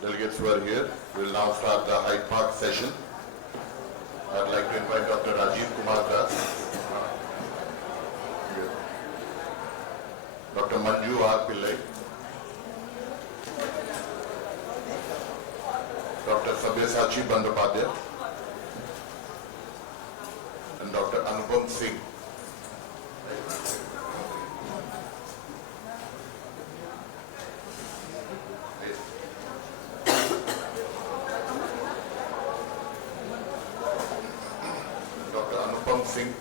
delegates who are here. We'll now start the Hyde Park session. I'd like to invite Dr. Rajiv Kumar Das, Dr. Manju R. Pillai, Dr. Sabyasachi Bandyopadhyay, and Dr. Anupam Singh. Dr. Anupam Singh.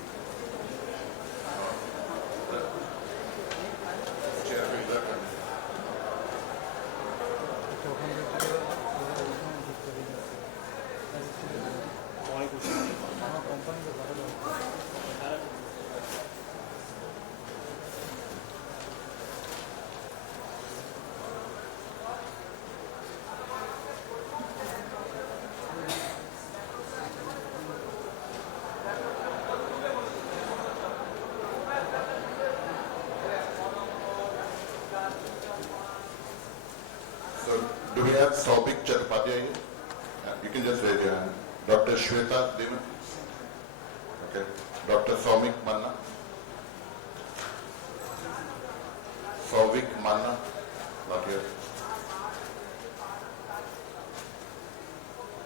Chair will left. So, do we have Saubik Chattopadhyay here? You can just raise your hand. Dr. Shweta Devan? Okay. Dr. Saumik Manna? Sauvik Manna? Not here.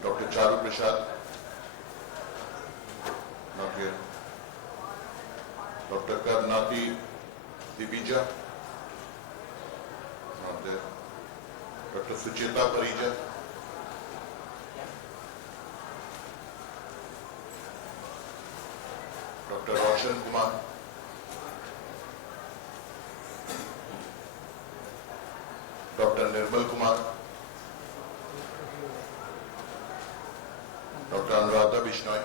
Dr. Charu Prasad? Not here. Dr. Karnati Divija? Not there. Dr. Sucheta Parija? Dr. Roshan Kumar? Dr. Nirmal Kumar? Dr. Anuradha Bishnoi?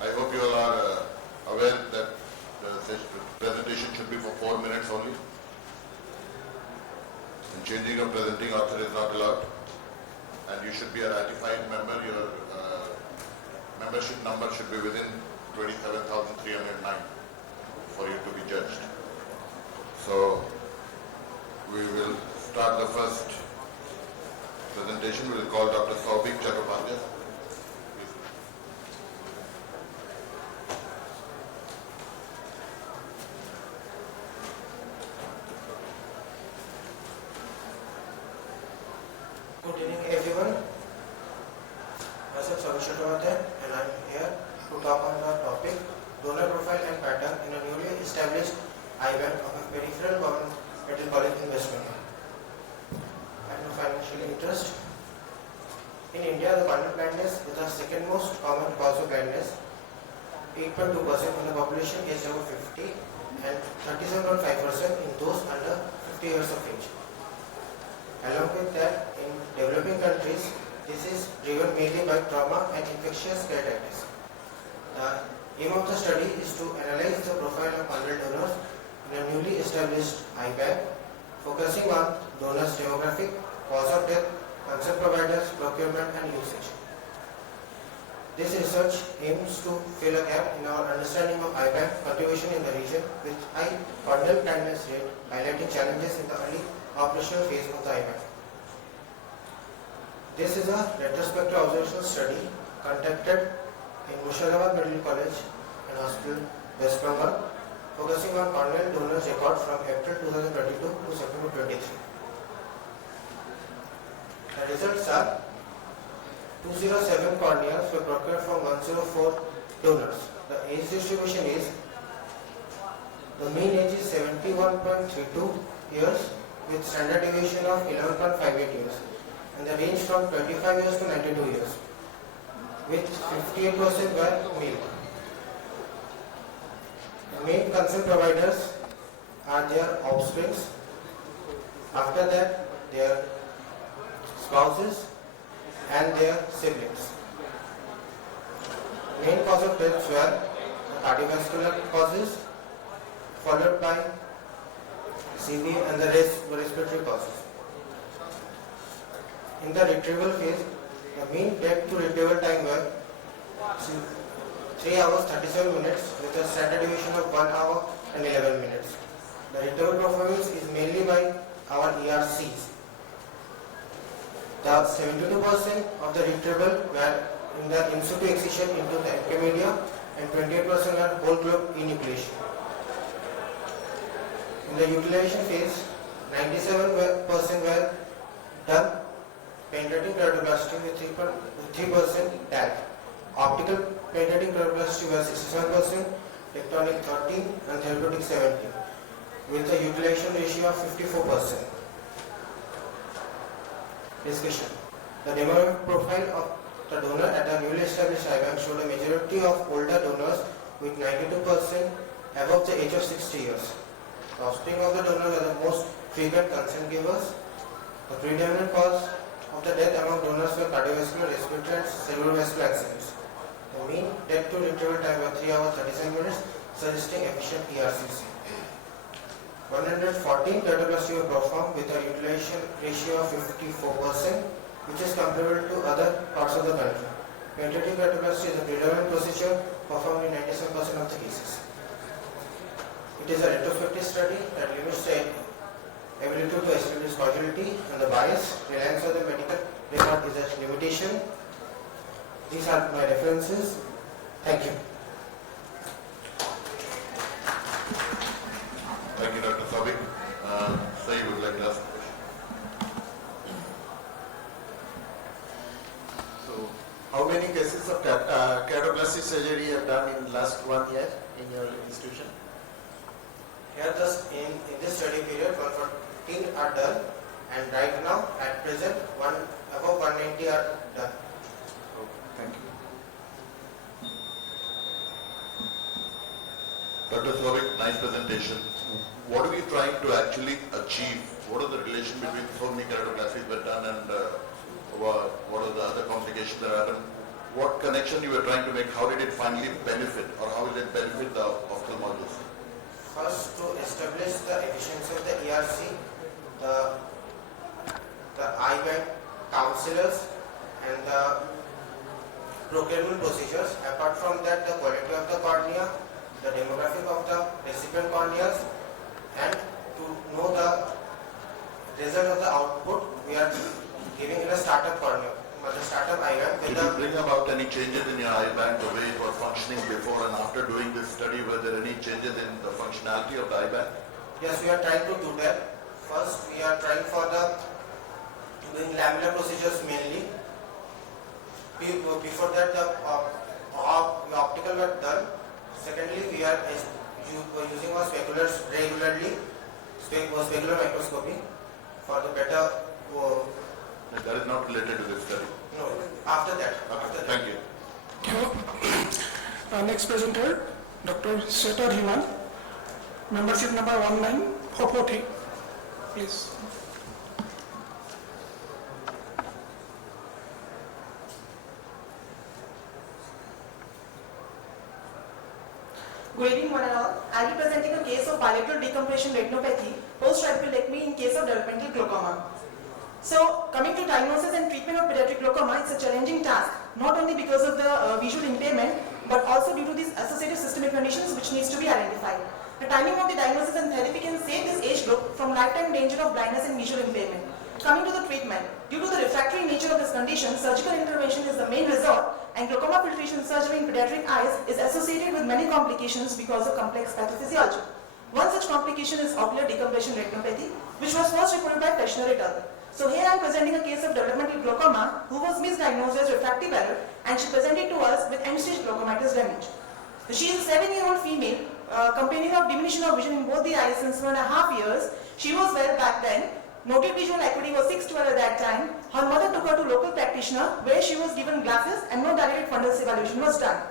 I hope you all are aware that the presentation should be for 4 minutes only. And changing of presenting author is not allowed. And you should be a ratified member. Your membership number should be within 27,309 for you to be judged. So we will start the first presentation. We will call Dr. Saubik Chattopadhyay. Good evening everyone. Myself Saubik Chattopadhyay and I am here to talk on the topic donor profile and pattern in a newly established IBAN of a peripheral governmental college in West Bengal. I have no financial interest. In India, the corneal blindness is the second most common cause of blindness, 8.2% in the population aged over 50 and 37.5% in those under 50 years of age. Along with that, in developing countries, this is driven mainly by trauma and infectious keratitis. The aim of the study is to analyze the profile of corneal donors in a newly established IBAN, focusing on donors' demographic, cause of death, consent providers, procurement and usage. This research aims to fill a gap in our understanding of IBAN contribution in the region with high corneal blindness rate, highlighting challenges in the early operational phase of the IBAN. This is a retrospective observational study conducted in Murshidabad Medical College and Hospital, West Bengal, focusing on corneal donors record from April 2022 to September 23. The results are 207 corneas were procured from 104 donors. The age distribution is, the mean age is 71.32 years with standard deviation of 11.58 years, and the range from 25 years to 92 years, with 58% were male. The main consent providers are their offsprings, after that their spouses and their siblings. Main cause of deaths were cardiovascular causes, followed by CV and the rest were respiratory causes. In the retrieval phase, the mean depth to retrieval time were 3 hours 37 minutes with a standard deviation of 1 hour and 11 minutes. The readable performance is mainly by our ERCs. The 72% of the readable were in the in situ excision into the epimedia and 28% were whole globe enucleation. In the utilization phase, 97% were done penetrating keratoplasty with 3% DAC. Optical penetrating keratoplasty was 67%, tectonic 13% and therapeutic 70%, with a utilization ratio of 54%. Discussion. The demographic profile of the donor at the newly established IBANK showed a majority of older donors with 92% above the age of 60 years. The offspring of the donor were the most frequent consent givers. The predominant cause of the death among donors were cardiovascular, respiratory and cerebrovascular accidents. The mean death to retrieval time was 3 hours 37 minutes, suggesting efficient ERCC. 114 keratoplasty were performed with a utilization ratio of 54%, which is comparable to other parts of the country. Penetrating keratoplasty is a predominant procedure performed in 97% of the cases. It is a retrospective study that limits the ability to establish causality and the bias. Reliance on the medical record is a limitation. These are my references. Thank you. Thank you, Dr. Sabik. Sir, you would like to ask a question? So, how many cases of keratoplasty surgery you have done in last 1 year in your institution? Here just in this study period 114 are done and right now at present above 190 are done. Thank you. Dr. Sabik, nice presentation. What are we trying to actually achieve? What are the relation between so many keratoplasties were done and what are the other complications that happen? What connection you were trying to make? How did it finally benefit or how will it benefit the ophthalmologist? First, to establish the efficiency of the ERC, the IBANK counselors and the procurement procedures. Apart from that, the quality of the cornea, the demographic of the recipient corneas, and to know the result of the output, we are giving it a startup cornea, the startup IBANK. Did you bring about any changes in your eye bank, the way it was functioning before and after doing this study? Were there any changes in the functionality of the eye bank? Yes, we are trying to do that. First, we are trying for doing laminar procedures mainly. Before that, the optical were done. Secondly, we are using our speculars regularly, specular microscopy for the better. That is not related to this study. No, after that. Okay, After that. thank you. Next presenter, Dr. Setar Himan, membership number 19443, please. Good evening, one and all. I will be presenting a case of bilateral decompression retinopathy post-trabeculectomy in case of developmental glaucoma. So, coming to diagnosis and treatment of pediatric glaucoma, it's a challenging task, not only because of the visual impairment, but also due to these associated systemic conditions which needs to be identified. The timing of the diagnosis and therapy can save this age group from lifetime danger of blindness and visual impairment. Coming to the treatment, due to the refractory nature of this condition, surgical intervention is the main resort, and glaucoma filtration surgery in pediatric eyes is associated with many complications because of complex pathophysiology. One such complication is ocular decompression retinopathy, which was first reported by Fleschner et al. So here I am presenting a case of developmental glaucoma who was misdiagnosed as refractive error, and she presented to us with end-stage glaucomatous damage. So she is a 7-year-old female complaining of diminution of vision in both the eyes since 1.5 years. She was well back then. Noted visual acuity was 6/12 at that time. Her mother took her to local practitioner where she was given glasses and no dilated fundus evaluation was done.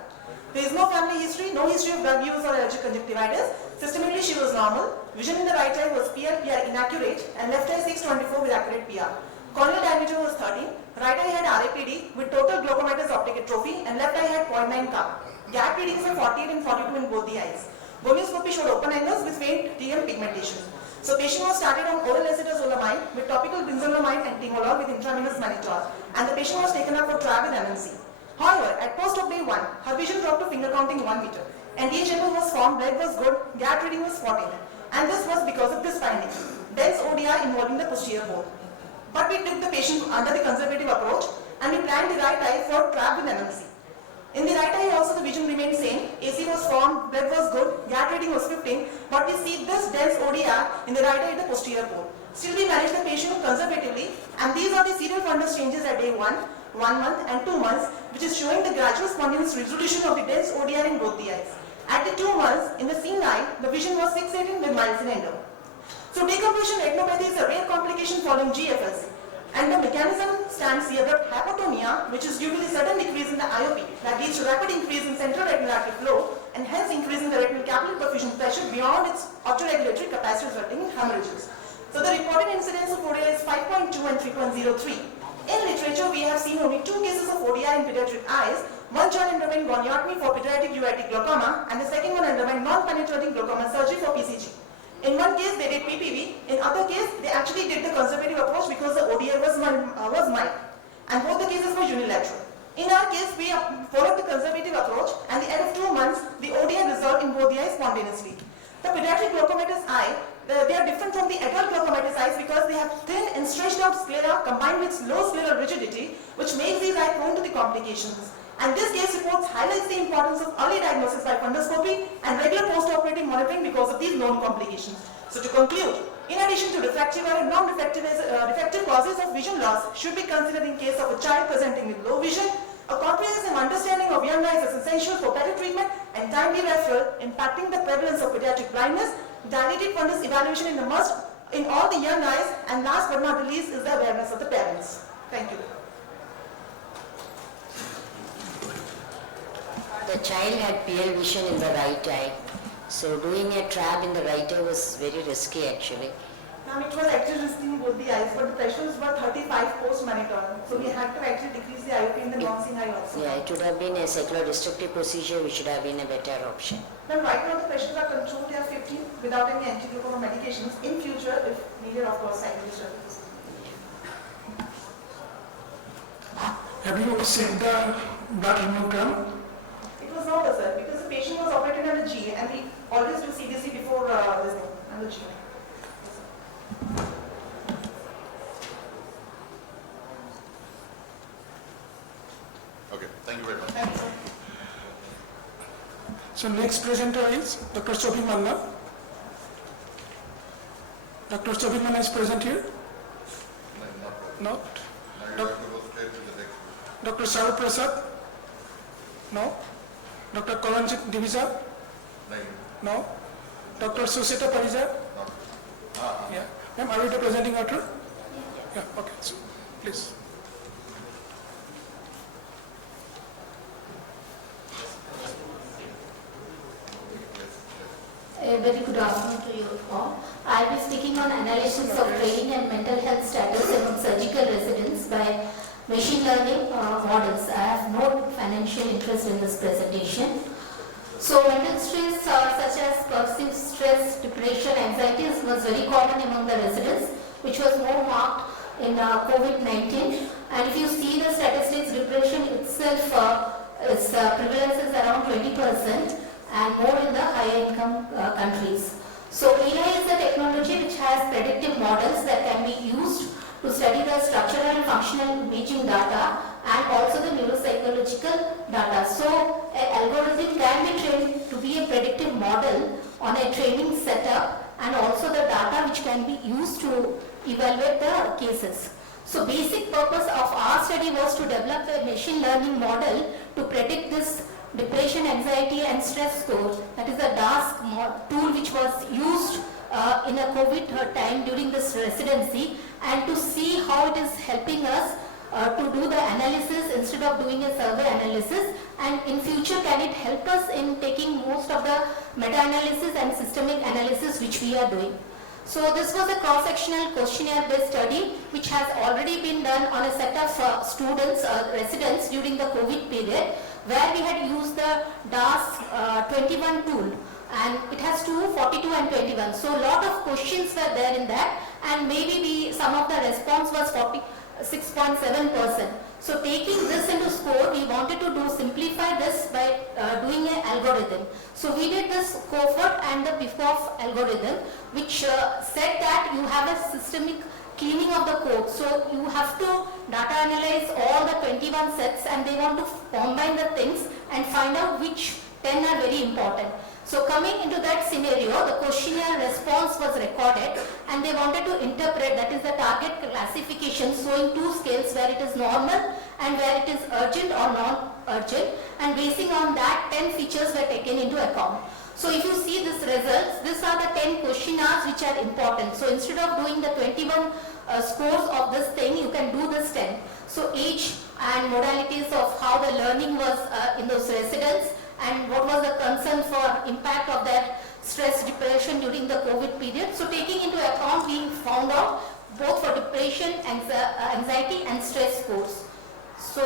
There is no family history, no history of drug use or allergic conjunctivitis. Systemically she was normal. Vision in the right eye was PR inaccurate and left eye 624 with accurate PR. Corneal diameter was 13. Right eye had RAPD with total glaucomatous optic atrophy and left eye had 0.9 cup. Gap readings were 48 and 42 in both the eyes. Gonioscopy showed open angles with faint TM pigmentation. So patient was started on oral acetazolamide with topical brinzolamide and timolol with intravenous mannitol, and the patient was taken up for trial with MNC. However, at post of day 1, her vision dropped to finger counting 1 meter. NDH was formed, blood was good, gap reading was 14. and this was because of this finding, dense ODI involving the posterior bone. But we took the patient under the conservative approach and we planned the right eye for trap with NLC. In the right eye also the vision remained same, AC was formed, blood was good, GAT rating was 15, but we see this dense ODI in the right eye at the posterior bone. Still we managed the patient conservatively, and these are the serial fundus changes at day 1, 1 month and 2 months, which is showing the gradual spontaneous resolution of the dense ODI in both the eyes. At the 2 months, in the seen eye, the vision was fixated with mild syndrome. So decompression retinopathy is a rare complication following GFS. And the mechanism stands here that hypotonia, which is due to the sudden decrease in the IOP, that leads to rapid increase in central retinal artery flow and hence increasing the retinal capillary perfusion pressure beyond its autoregulatory capacity, resulting in hemorrhages. So the reported incidence of ODI is 5.2 and 3.03. In literature, we have seen only 2 cases of ODI in pediatric eyes. One child underwent goniotomy for pediatric uveitic glaucoma and the second one underwent non-penetrating glaucoma surgery for PCG. In one case, they did PPV. In other case, they actually did the conservative approach because the ODI was mild. And both the cases were unilateral. In our case, we followed the conservative approach and at the end of 2 months, the ODI resolved in both the eyes spontaneously. The pediatric glaucomatous eye, they are different from the adult glaucomatous eyes because they have thin and stretched out sclera combined with low scleral rigidity, which makes these eyes prone to the complications. And this case reports highlights the importance of early diagnosis by fundoscopy and regular post-operative monitoring because of these known complications. So to conclude, in addition to refractive or non-refractive refractive causes of vision loss should be considered in case of a child presenting with low vision. A comprehensive understanding of young eyes is essential for better treatment and timely referral, impacting the prevalence of pediatric blindness. Dilated fundus evaluation in all the young eyes, and last but not the least is the awareness of the parents. Thank you. The child had PL vision in the right eye, so doing a trap in the right eye was very risky actually. Ma'am, it was actually risky in both the eyes, but the pressures were 35 post-monitor, so we had to actually decrease the IOP in the non-seeing eye also. Yeah, it would have been a cyclodestructive procedure which would have been a better option. Ma'am, right now the pressures are controlled, they are 15 without any anti-glaucoma medications. In future, if needed, of course, cyclodestructive. Have you seen the blood removed drum? It was not, sir, because the patient was operated under GA and we always do CBC before this thing, under GA. Okay, thank you very much. Thank you, sir. So next presenter is Dr. Sophie Manna. Dr. Sophie Manna is present here? No, Not. not. Now you have to go straight to the next. Dr. Saru Prasad? No. Dr. Kalanjit Divisa? No. No. Dr. Susita Parija? Not. Yeah. Ma'am, are you the presenting author? Yeah, okay. So, please. A very good afternoon to you all. I will be speaking on analysis of training and mental health status among surgical residents by machine learning models. I have no financial interest in this presentation. So mental stress such as perceived stress, depression, anxieties was very common among the residents, which was more marked in COVID-19. And if you see the statistics, depression itself, its prevalence is around 20%. And more in the higher income countries. So AI is a technology which has predictive models that can be used to study the structural and functional imaging data and also the neuropsychological data. So an algorithm can be trained to be a predictive model on a training setup and also the data which can be used to evaluate the cases. So basic purpose of our study was to develop a machine learning model to predict this depression, anxiety and stress score. That is a DASC tool which was used in a COVID time during this residency, and to see how it is helping us to do the analysis instead of doing a survey analysis, and in future can it help us in taking most of the meta-analysis and systemic analysis which we are doing. So this was a cross-sectional questionnaire-based study which has already been done on a set of students, residents during the COVID period, where we had used the DAS 21 tool, and it has 42 and 21. So a lot of questions were there in that, and maybe some of the response was 6.7%. So taking this into score, we wanted to simplify this by doing an algorithm. So we did this COFORT and the PIFOF algorithm, which said that you have a systemic cleaning of the code. So you have to data analyze all the 21 sets, and they want to combine the things and find out which 10 are very important. So coming into that scenario, the questionnaire response was recorded, and they wanted to interpret, that is the target classification, showing two scales where it is normal and where it is urgent or non-urgent, and basing on that 10 features were taken into account. So if you see these results, these are the 10 questionnaires which are important. So instead of doing the 21 scores of this thing, you can do this 10. So age and modalities of how the learning was in those residents, and what was the concern for impact of their stress depression during the COVID period. So taking into account, we found out both for depression, anxiety and stress scores. So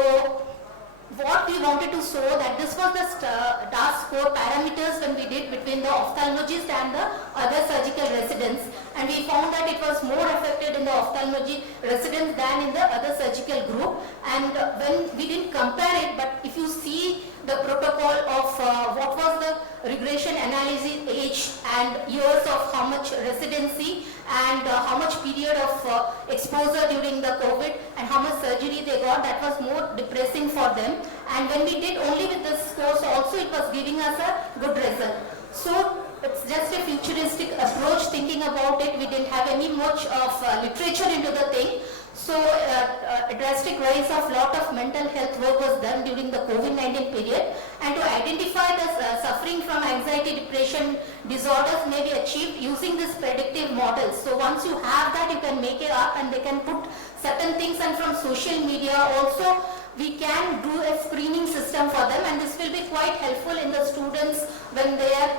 what we wanted to show that this was the DAS score parameters when we did between the ophthalmologist and the other surgical residents, and we found that it was more affected in the ophthalmology residents than in the other surgical group. And when we didn't compare it, but if you see the protocol of what was the regression analysis age and years of how much residency and how much period of exposure during the COVID and how much surgery they got, that was more depressing for them. And when we did only with this course also, it was giving us a good result. So it's just a futuristic approach thinking about it. We didn't have any much of literature into the thing. So a drastic rise of lot of mental health work was done during the COVID-19 period, and to identify the suffering from anxiety, depression disorders may be achieved using this predictive models. So once you have that, you can make it up and they can put certain things, and from social media also we can do a screening system for them, and this will be quite helpful in the students when they are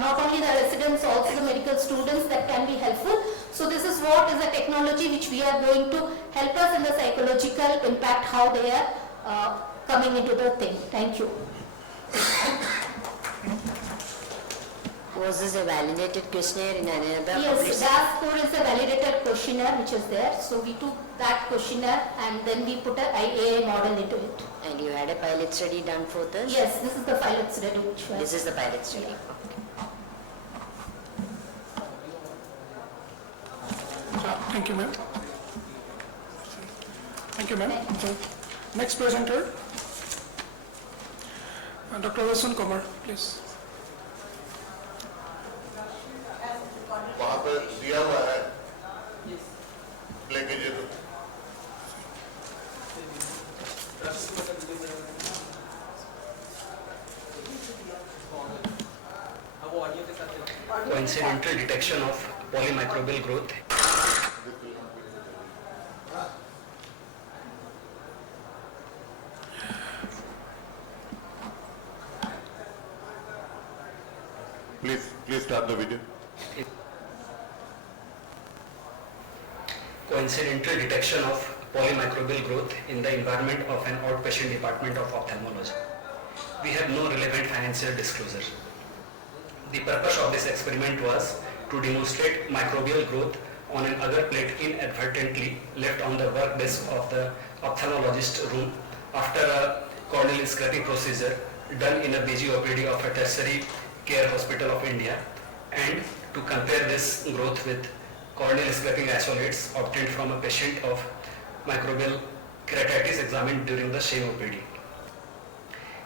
not only the residents, also the medical students, that can be helpful. So this is what is a technology which we are going to help us in the psychological impact, how they are coming into the thing. Thank you. Was this a validated questionnaire in another Yes, published? DAS score is a validated questionnaire which is there. So we took that questionnaire and then we put an IAI model into it. And you had a pilot study done for this? Yes, this is the pilot study which was. This is the pilot study. Yeah. Thank you, ma'am. Thank you, ma'am. So, next presenter, Dr. Vasan Kumar, please. वहाँ पे दिया हुआ है play कीजिए तो coincidental detection of polymicrobial growth. Please start the video. Coincidental detection of polymicrobial growth in the environment of an outpatient department of ophthalmology. We have no relevant financial disclosure. The purpose of this experiment was to demonstrate microbial growth on an agar plate inadvertently left on the work desk of the ophthalmologist room after a corneal scraping procedure done in a BGOPD of a tertiary care hospital of India, and to compare this growth with corneal scraping isolates obtained from a patient of microbial keratitis examined during the same OPD.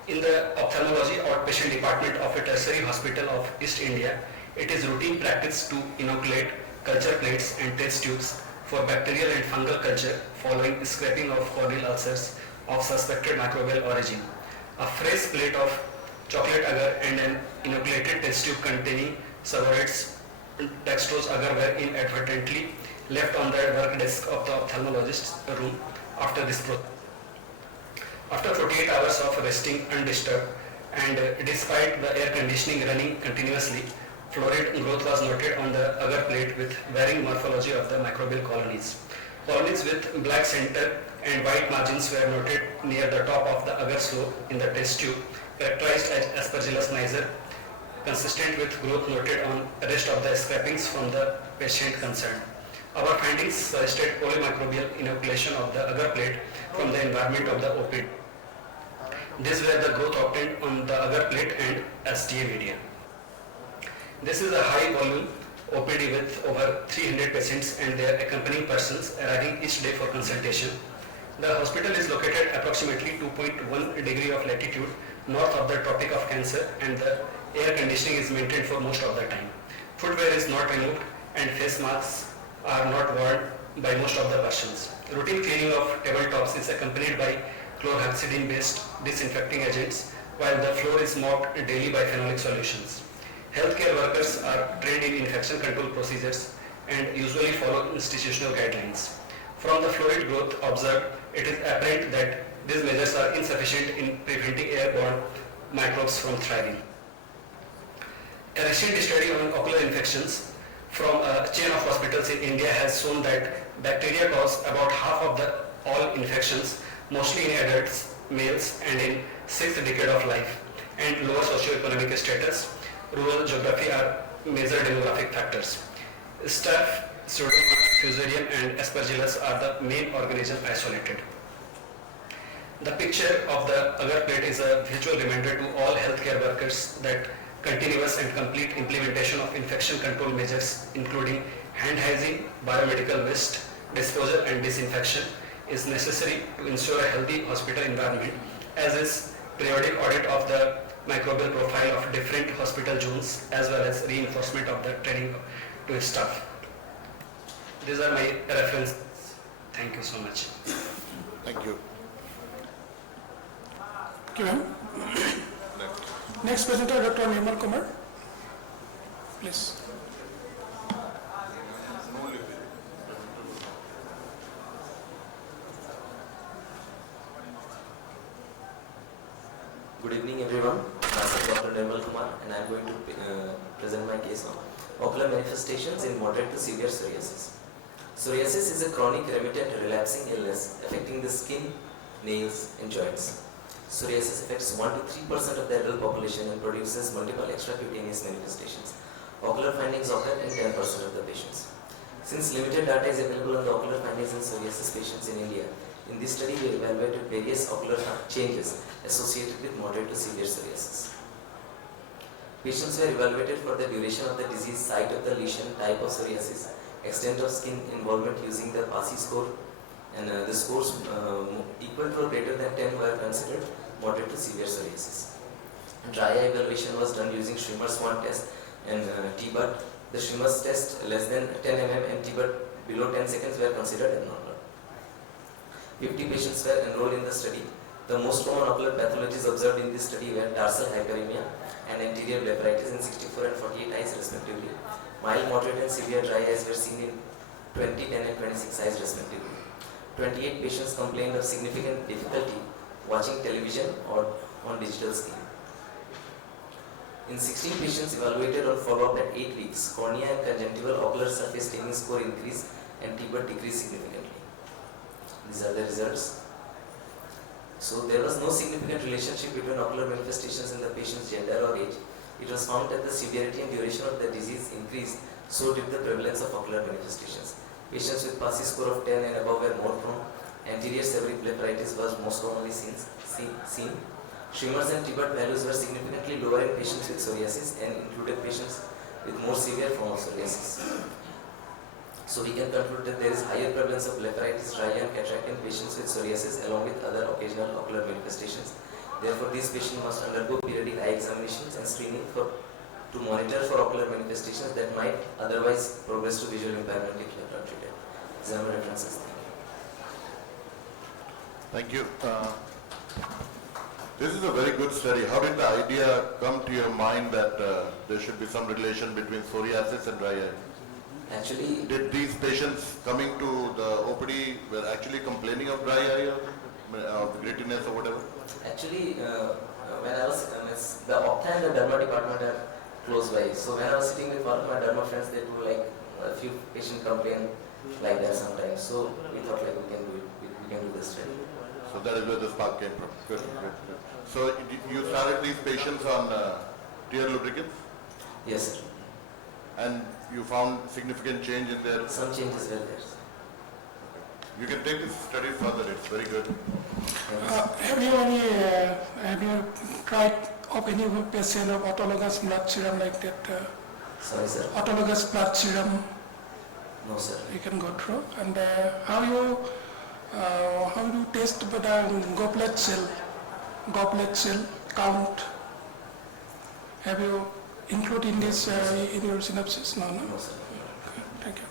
In the ophthalmology outpatient department of a tertiary hospital of East India, it is routine practice to inoculate culture plates and test tubes for bacterial and fungal culture following scraping of corneal ulcers of suspected microbial origin. A fresh plate of chocolate agar and an inoculated test tube containing Savorade's dextrose agar were inadvertently left on the work desk of the ophthalmologist's room after this process. After 48 hours of resting undisturbed and despite the air conditioning running continuously, florid growth was noted on the agar plate with varying morphology of the microbial colonies. Colonies with black center and white margins were noted near the top of the agar slope in the test tube, characterized as Aspergillus niger, consistent with growth noted on rest of the scrapings from the patient concerned. Our findings suggested polymicrobial inoculation of the agar plate from the environment of the OPID. These were the growth obtained on the agar plate and STA media. This is a high volume OPD with over 300 patients and their accompanying persons arriving each day for consultation. The hospital is located approximately 2.1 degree of latitude north of the Tropic of Cancer, and the air conditioning is maintained for most of the time. Footwear is not removed and face masks are not worn by most of the persons. Routine cleaning of tabletops is accompanied by chlorhexidine based disinfecting agents, while the floor is mopped daily by phenolic solutions. Healthcare workers are trained in infection control procedures and usually follow institutional guidelines. From the fluid growth observed, it is apparent that these measures are insufficient in preventing airborne microbes from thriving. A recent study on ocular infections from a chain of hospitals in India has shown that bacteria cause about half of all infections, mostly in adults, males, and in 6th decade of life, and lower socioeconomic status. Rural geography are major demographic factors. Staph, Pseudomonas, Fusarium, and Aspergillus are the main organisms isolated. The picture of the agar plate is a visual reminder to all healthcare workers that continuous and complete implementation of infection control measures, including hand hygiene, biomedical waste, disposal, and disinfection, is necessary to ensure a healthy hospital environment, as is periodic audit of the microbial profile of different hospital zones, as well as reinforcement of the training to staff. These are my references. Thank you so much. Thank you. Thank you, ma'am. Next. Next presenter, Dr. Nirmal Kumar. Please. Good evening everyone, myself Dr. Nirmal Kumar, and I am going to present my case on ocular manifestations in moderate to severe psoriasis. Psoriasis is a chronic remittent relapsing illness affecting the skin, nails and joints. Psoriasis affects 1 to 3% of the adult population and produces multiple extracutaneous manifestations. Ocular findings occur in 10% of the patients. Since limited data is available on the ocular findings in psoriasis patients in India, in this study we evaluated various ocular changes associated with moderate to severe psoriasis. Patients were evaluated for the duration of the disease, site of the lesion, type of psoriasis, extent of skin involvement using the PASI score, and the scores equal to or greater than 10 were considered moderate to severe psoriasis. Dry eye evaluation was done using Schwimmer-Swan test and T-BUT. The Schwimmer's test less than 10 mm and T-BUT below 10 seconds were considered abnormal. 50 patients were enrolled in the study. The most common ocular pathologies observed in this study were tarsal hyperemia and anterior blepharitis in 64 and 48 eyes respectively. Mild, moderate and severe dry eyes were seen in 20, 10 and 26 eyes respectively. 28 patients complained of significant difficulty watching television or on digital screen. In 16 patients evaluated on follow-up at 8 weeks, cornea and conjunctival ocular surface staining score increased and T-BUT decreased significantly. These are the results. So there was no significant relationship between ocular manifestations in the patient's gender or age. It was found that the severity and duration of the disease increased, so did the prevalence of ocular manifestations. Patients with PASI score of 10 and above were more prone. Anterior seborrheic blepharitis was most commonly seen. Schwimmer's and T-BUT values were significantly lower in patients with psoriasis and included patients with more severe form of psoriasis. So we can conclude that there is higher prevalence of blepharitis, dry and cataract in patients with psoriasis along with other occasional ocular manifestations. Therefore, these patients must undergo periodic eye examinations and screening to monitor for ocular manifestations that might otherwise progress to visual impairment if left untreated. These are my references. Thank you. This is a very good study. How did the idea come to your mind that there should be some relation between psoriasis and dry eye? Actually, Did these patients coming to the OPD were actually complaining of dry eye or grittiness or whatever? actually, when I was, the Optha and the Derma department are close by. So when I was sitting with one of my Derma friends, they do like a few patients complain like that sometimes. So we thought like we can do this study. So that is where the spark came from. Good. So you started these patients on tear lubricants, Yes, sir. and you found significant change in their... Some changes were there. You can take this study further, it's very good. Have you tried of any patient of autologous blood serum like that? Sorry, sir. Autologous blood serum No, sir. you can go through, and how you test the goblet cell count? Have you included in this in your synopsis? No. No, sir. Okay, thank you.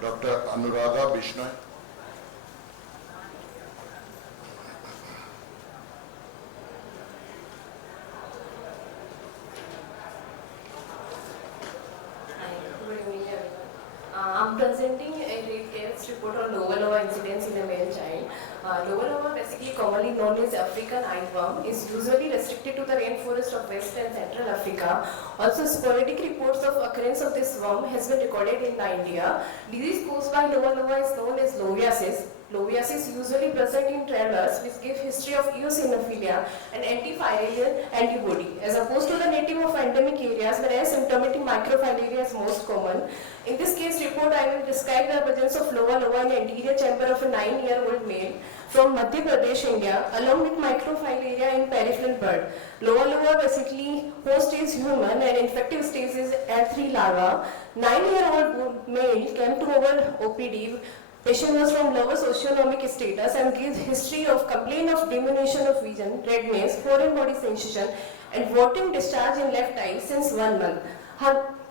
Dr. Anuradha Bishnoi. Good evening, everyone. I'm presenting a case report on lower incidence in a male child. Lower, basically commonly known as African eyeworm, is usually restricted to the rainforest of West and Central Africa. Also, sporadic reports of occurrence of this worm has been recorded in India. Disease caused by lower is known as loviasis. Loviasis usually present in travelers which give history of eosinophilia and antifilaria antibody, as opposed to the native of endemic areas where asymptomatic microfilaria is most common. In this case report, I will describe the presence of lower in the anterior chamber of a 9-year-old male from Madhya Pradesh, India, along with microfilaria in peripheral bird. Lower basically host is human and infective stage is L3 larva. 9-year-old male came to our OPD. Patient was from lower socioeconomic status and gives history of complaint of diminution of vision, redness, foreign body sensation, and vomiting discharge in left eye since 1 month.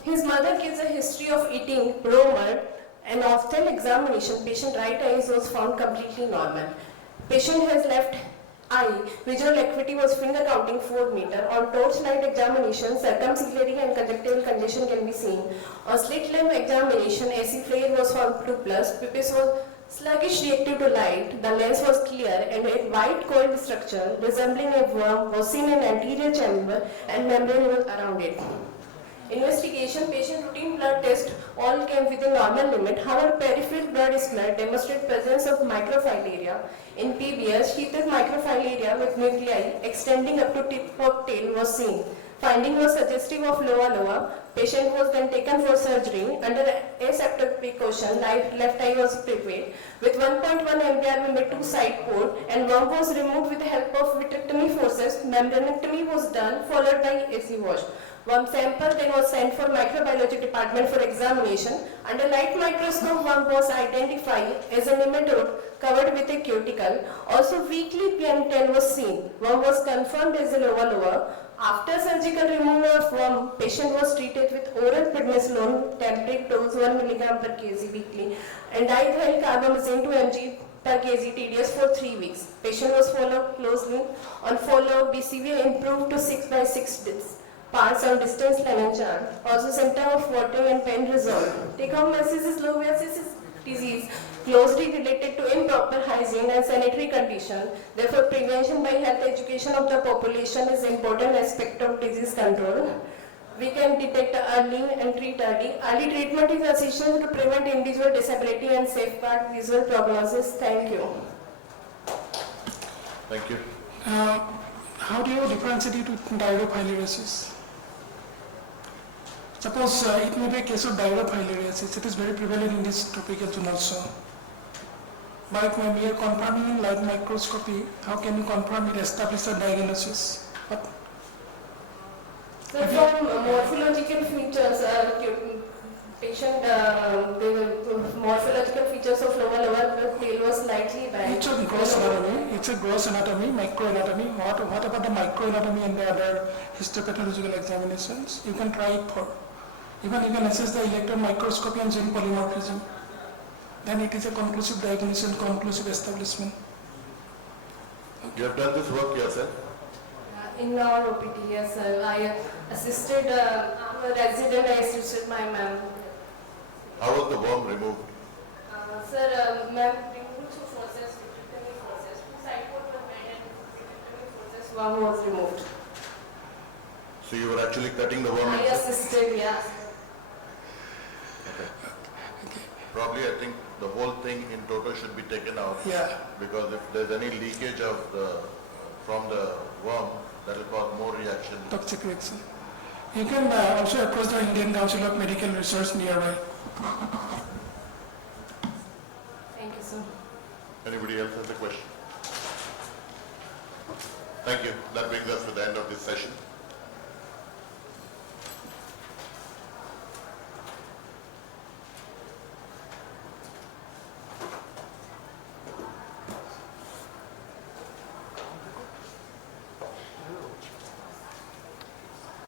His mother gives a history of eating raw mud, and after examination, patient right eye was found completely normal. Patient has left eye visual acuity was finger counting 4 meter. On torchlight examination, circumciliary and conjunctival condition can be seen. On slit lamp examination, AC flare was found 2+, pupils was sluggish reactive to light, the lens was clear, and a white coiled structure resembling a worm was seen in anterior chamber and membrane was around it. Investigation, patient routine blood test all came within normal limit. However, peripheral blood smear demonstrated presence of microfilaria. In PBS, sheathed microfilaria with nuclei extending up to tip of tail was seen. Finding was suggestive of lower. Patient was then taken for surgery. Under aseptic precaution, left eye was prepared. With 1.1 MBR, we made 2 side port and worm was removed with the help of vitrectomy forceps. Membranectomy was done, followed by AC wash. Worm sample then was sent for microbiology department for examination. Under light microscope, worm was identified as a nematode covered with a cuticle. Also, weakly PM10 was seen. Worm was confirmed as a lower. After surgical removal of worm, patient was treated with oral prednisolone, temperate dose 1 mg per kg weekly, and diethyl carbamazine 2 mg per kg TDS for 3 weeks. Patient was followed closely. On follow-up, BCVA improved to 6/6 parts on distance line chart. Also, symptom of vomiting and pain resolved. Take-home message is loviasis disease closely related to improper hygiene and sanitary condition. Therefore, prevention by health education of the population is important aspect of disease control. We can detect early and treat early. Early treatment is essential to prevent individual disability and safeguard visual prognosis. Thank you. Thank you. How do you differentiate it with diarrhea? Suppose it may be a case of diarrhea-filariasis. It is very prevalent in this tropical zone also. But when we are confirming in light microscopy, how can you confirm it, establish a diagnosis? What? So from morphological features, patient, the morphological features of lower tail was slightly bent. It's a gross anatomy. It's a gross anatomy, microanatomy. What about the microanatomy and the other histopathological examinations? You can try it for. Even you can assess the electron microscopy and gene polymorphism. Then it is a conclusive diagnosis and conclusive establishment. You have done this work yourself? In our OPD, yes, sir. I assisted, I'm a resident, I assisted my ma'am. How was the worm removed? Sir, ma'am removed 2 forces, vitrectomy forces, 2 side port were made and vitrectomy forces, worm was removed. So you were actually cutting the worm? I assisted, yeah. Probably I think the whole thing in total should be taken out. Yeah. Because if there's any leakage of the from the worm that will cause more reaction. Toxic reaction. You can also approach the Indian Council of Medical Research nearby. Thank you, sir. Anybody else has a question? Thank you. That brings us to the end of this session.